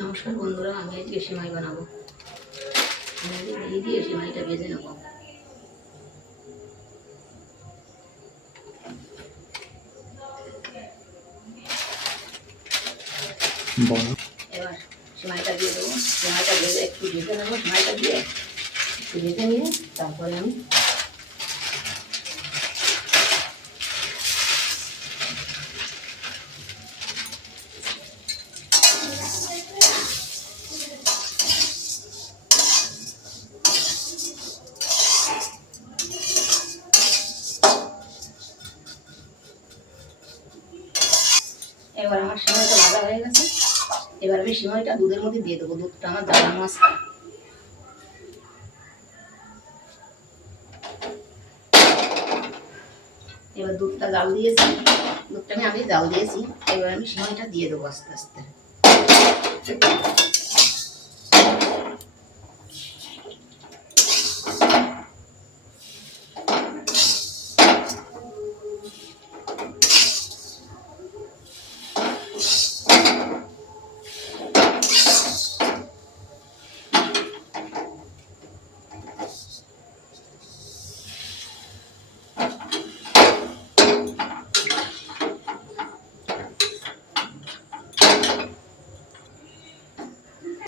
নমস্কার বন্ধুরা, আমি আজকে সেমাই বানাবো। আমি ঘি দিয়ে সেমাইটা ভেজে নেব। এবার সেমাইটা দিয়ে দেবো। সেমাইটা ভেজে একটু ভেজে নেবো। সেমাইটা দিয়ে একটু ভেজে নিয়ে তারপরে আমি এবার আমার সেমাইটা ভাজা হয়ে গেছে। এবার আমি সেমাইটা দুধের মধ্যে দিয়ে দেবো। দুধটা আমার জ্বালানো আছে। এবার দুধটা জাল দিয়েছি। দুধটা আমি জাল দিয়েছি। এবার আমি সেমাইটা দিয়ে দেবো আস্তে আস্তে।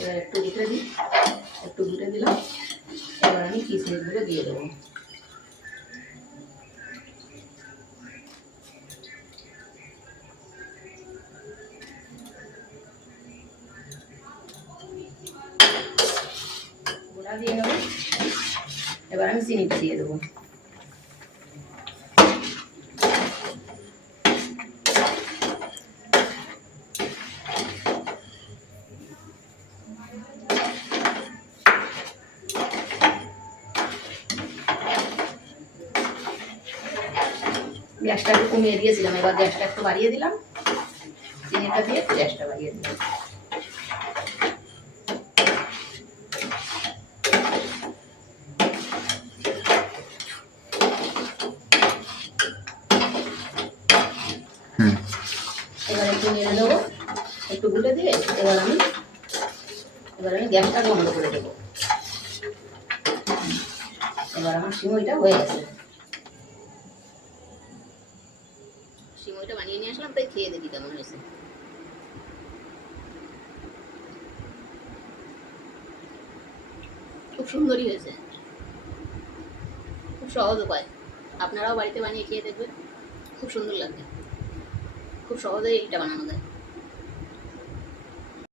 এবার একটু ঘুরে দিলাম। এবার আমি কিশমিশগুলো দিয়ে দেবো। গোড়া দিয়ে নেবো। এবার আমি চিনিটা দিয়ে দেবো। গ্যাসটা একটু কমিয়ে দিয়েছিলাম, এবার গ্যাসটা একটু বাড়িয়ে দিলাম। চিনিটা দিয়ে একটু গ্যাসটা বাড়িয়ে দিলাম। এবার একটু নেড়ে দেবো, একটু গুলে দিয়ে এবার আমি গ্যাসটা বন্ধ করে দেবো। এবার আমার সিমইটা হয়ে গেছে। সিমইটা বানিয়ে নিয়ে আসলাম, তাই খেয়ে দেখি কেমন হয়েছে। খুব সুন্দরই হয়েছে, খুব সহজ উপায়। আপনারাও বাড়িতে বানিয়ে খেয়ে দেখবেন, খুব সুন্দর লাগবে। খুব সহজেই এটা বানানো যায়।